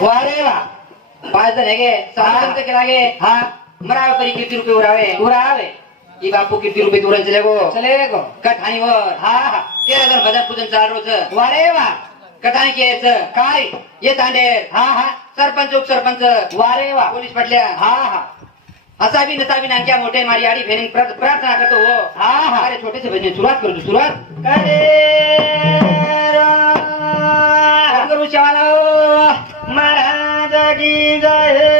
सात जण के हा. मरावे परी किती रुपये उरावे? उरावे. बापू किती रुपये तुरंत चले गो? चले गो. कठाणीवर. हा. हा तेरा जण भजन पूजन चाल रोज. वारे वा कठाणी काय? ये तांडेर. हा हा. सरपंच उपसरपंच. वारे वा पोलीस पटल्या. हा हा. असा बी नसा बी नानक्या मोठे मारी आडी फेरीन प्रा- प्रार्थना करतो हो. हा हा. अरे छोटेसे भजन सुरुवात करतो सुरुवात. करे करू शेवाला की जय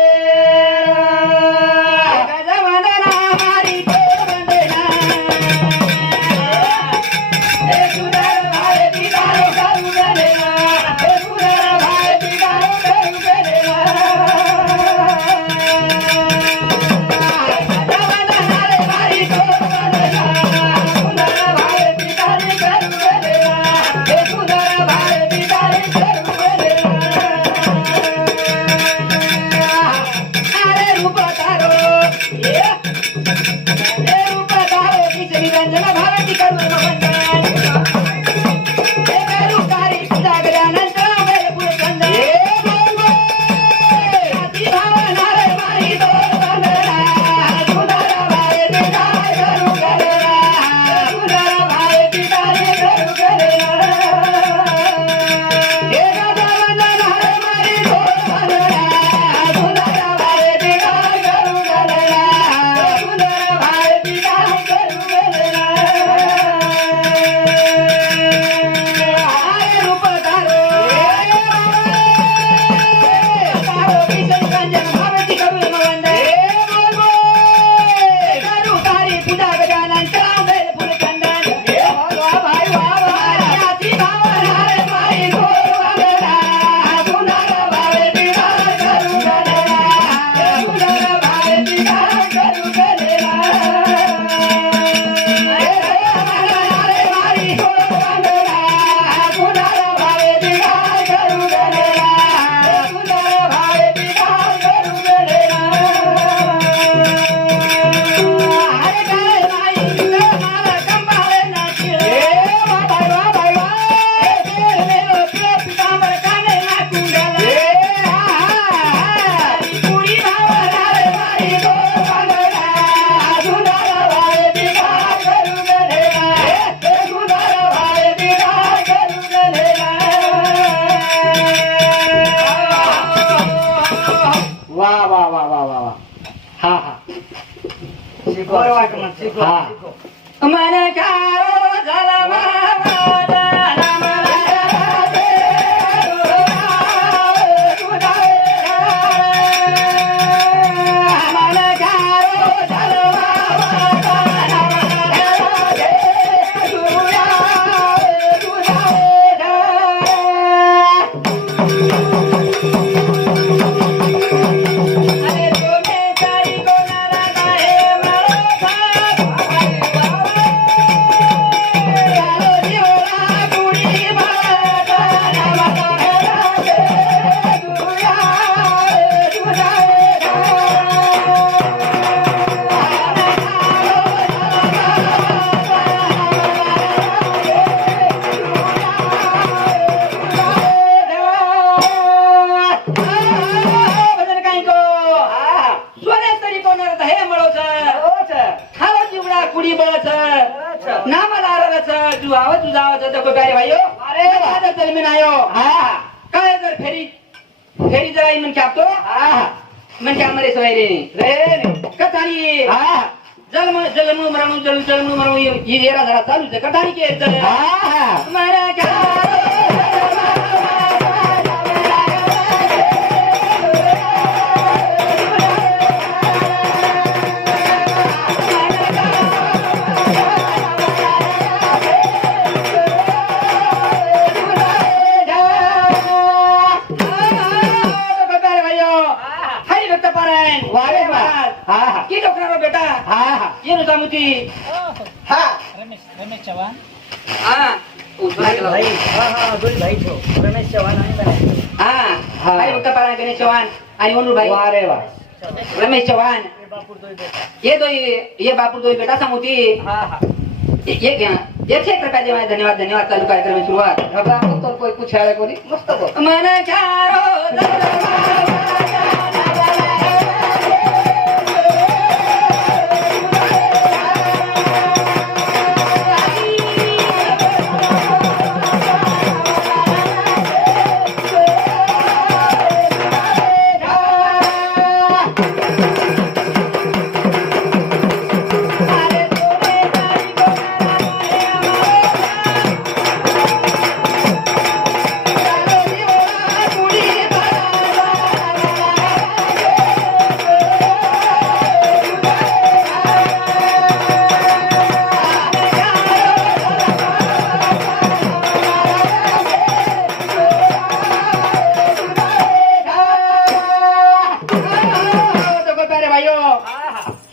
啊、జల్లు జల్లు మనం ఈ దేరా ధర తాను జగటానికి हा. रमेश रमेश चव्हाण. हा. भाई हा हा दोन भाई रमेश चव्हाण आणि गणेश हा. हा. हरी भक्त पारायण गणेश चव्हाण आणि वनू भाई. वा रे वा रमेश चव्हाण. बापूर दोन बेटा. ये दो ये बेटा सामुती. हा हा. ये धन्यवाद धन्यवाद चालू कार्यक्रम सुरुवात बाबा कोणी मस्त मन चारो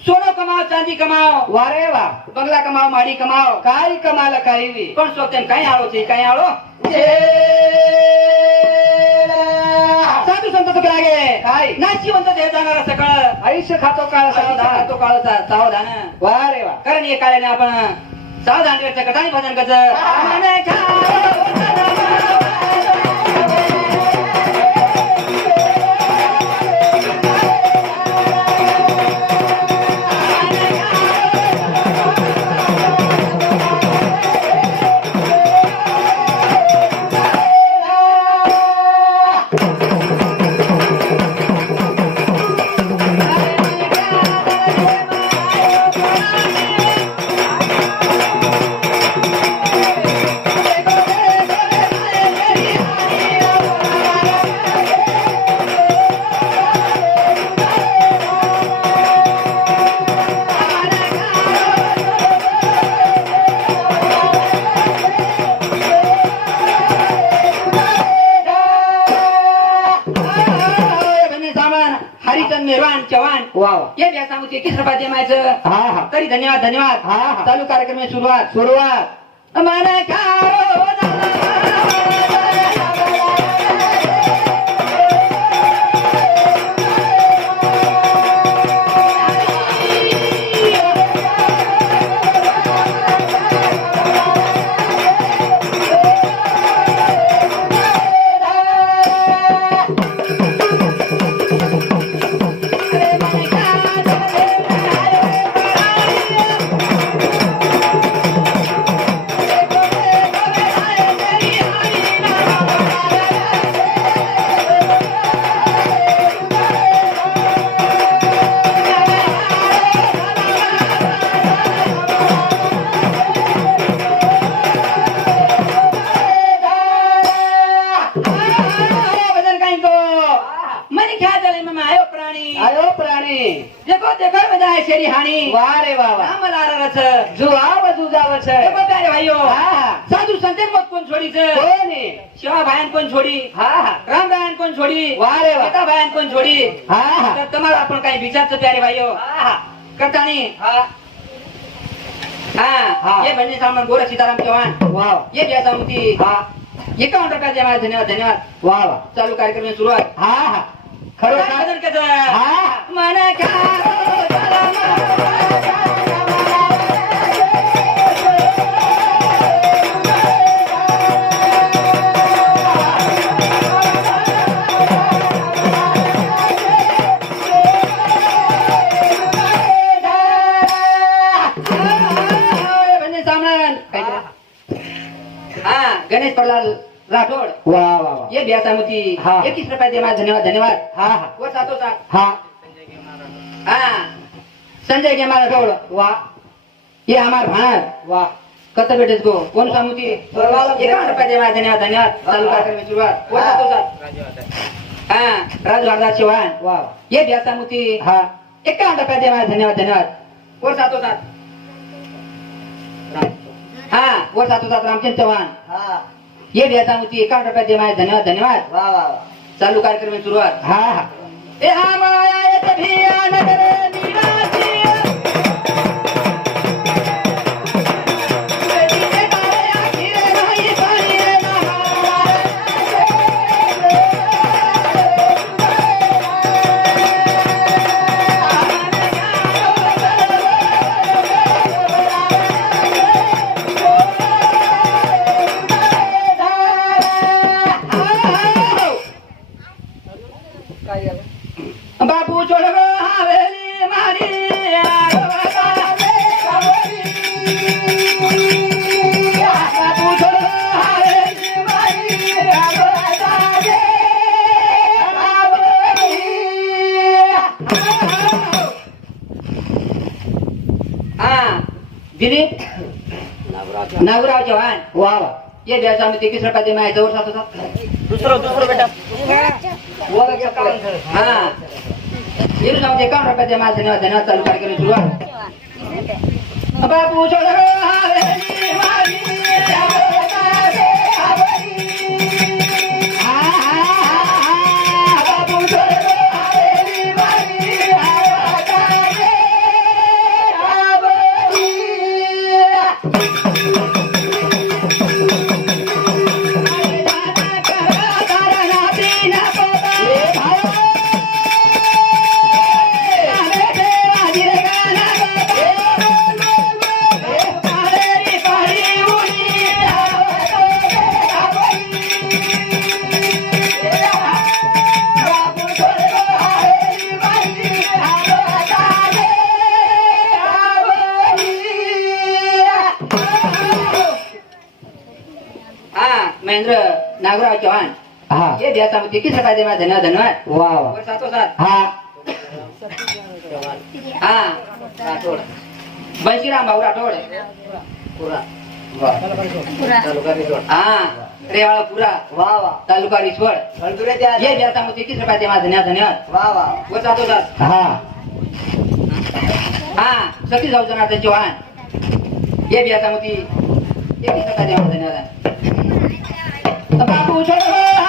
सोनं कमाव चांदी कमाव वारे वा। बंगला कमाव माडी कमाव काय कमाल काही पण स्वतः काही आळो ते काही आळो? साधू संत तुक लागे काय ना जिवंत देह जाणारा सकळ। आयुष्य खातो काळ खातो काळचा सावधान। वारे वा। कारण हे काळाने आपण सावधान कटाणी भजन कच वा द्या सांगू ते किस रुपये मायचं हा हा. तरी धन्यवाद धन्यवाद. हा, हा. चालू कार्यक्रम सुरुवात. सुरुवात. मन खाओ आयो प्राणी। देखो देखो बजाय शेरी हाणी। वा रे वा वा। राम लारच जुआव जुजावच देखो प्यारे भाईयो। हा हा। साधू संतेन मत कोण छोडीच? कोण आहे? शिवा भायन कोण छोडी? हा हा। राम भायन कोण छोडी? वा रे वा. सीता भायन कोण छोडी? हा हा। तर तुम्हाला आपण काही विचारचं प्यारे भाईयो। हा हा। करतानी? हा। हा हा. ये भन्ने सामान गोरा सीताराम चव्हाण। वा ये बिया मुक्ती हा। एकावन्न रुपयाचे माझे धन्यवाद धन्यवाद। वा वा। चालू कार्यक्रम सुरुवात। हा हा। खरं का? भजन कसं? हा मन क्या म्हणजे हा. एकवीस रुपये दे माझा धन्यवाद धन्यवाद. हा हा. व सातो सात हा. हा. संजय के मारा ठोड वा. ये हमार भाणार वा. कत भेटेस गो? कोण सामुती एकावन्न रुपये दे माझा धन्यवाद धन्यवाद. चालू कार्यक्रम सुरुवात. व सातो सात हा. राजू हरदास चव्हाण. वा ये बिया सामुती हा. एकावन्न रुपये दे माझा धन्यवाद धन्यवाद. व सातो सात हा. व सातो सात रामचंद्र चव्हाण. हा. ये बिया सामुती एकावन्न रुपये दे माझा धन्यवाद धन्यवाद। वा वा चालू कार्यक्रम सुरुवात। हा हा। हा दिलीप नागराव चव्हाण वा वा. ये द्यायचा मी तेवीस रुपये दे माझ्या जवळ सात सात दुसरं दुसरं बेटा. हा. येऊन जाऊ एकावन्न रुपये दे माझा धन्यवाद धन्यवाद चालू कार्यक्रम सुरुवात बापू महेंद्र नागराव चव्हाण हा. ये द्या सामुती किस रुपये दे माझा धन्यवाद. धन्यवाद वा. वा सातो सात. हा. हा. राठोड. बंशीराम भाऊ राठोड. हा. रेवाळा पुरा. वा वा. तालुका रिसवड फळदुरे द्या ये द्या सामुती किस रुपये दे माझा धन्यवाद. धन्यवाद वा वा. वर सातो सात. हा. हा. सतीश भाऊ जनार्दन चव्हाण ये द्या सामुती एकवीस रुपये दे माझा धन्यवाद. बापू छोड़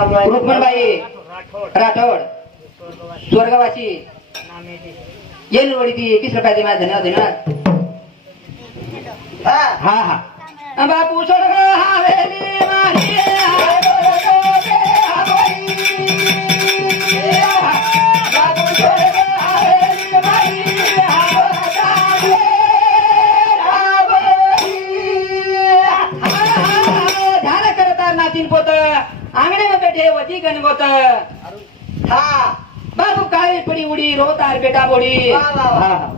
रुक्मणबाई राठोड. स्वर्गवासी. येलवडी ती एकवीस रुपयाची दे माझ्या धन्यवाद धन्यवाद. हा हा. हा अ बापू सोड ग हवेली माझी वजी गणगोत हा बाबू काळी पडी उडी रोतार बेटा बोडी वा, वा,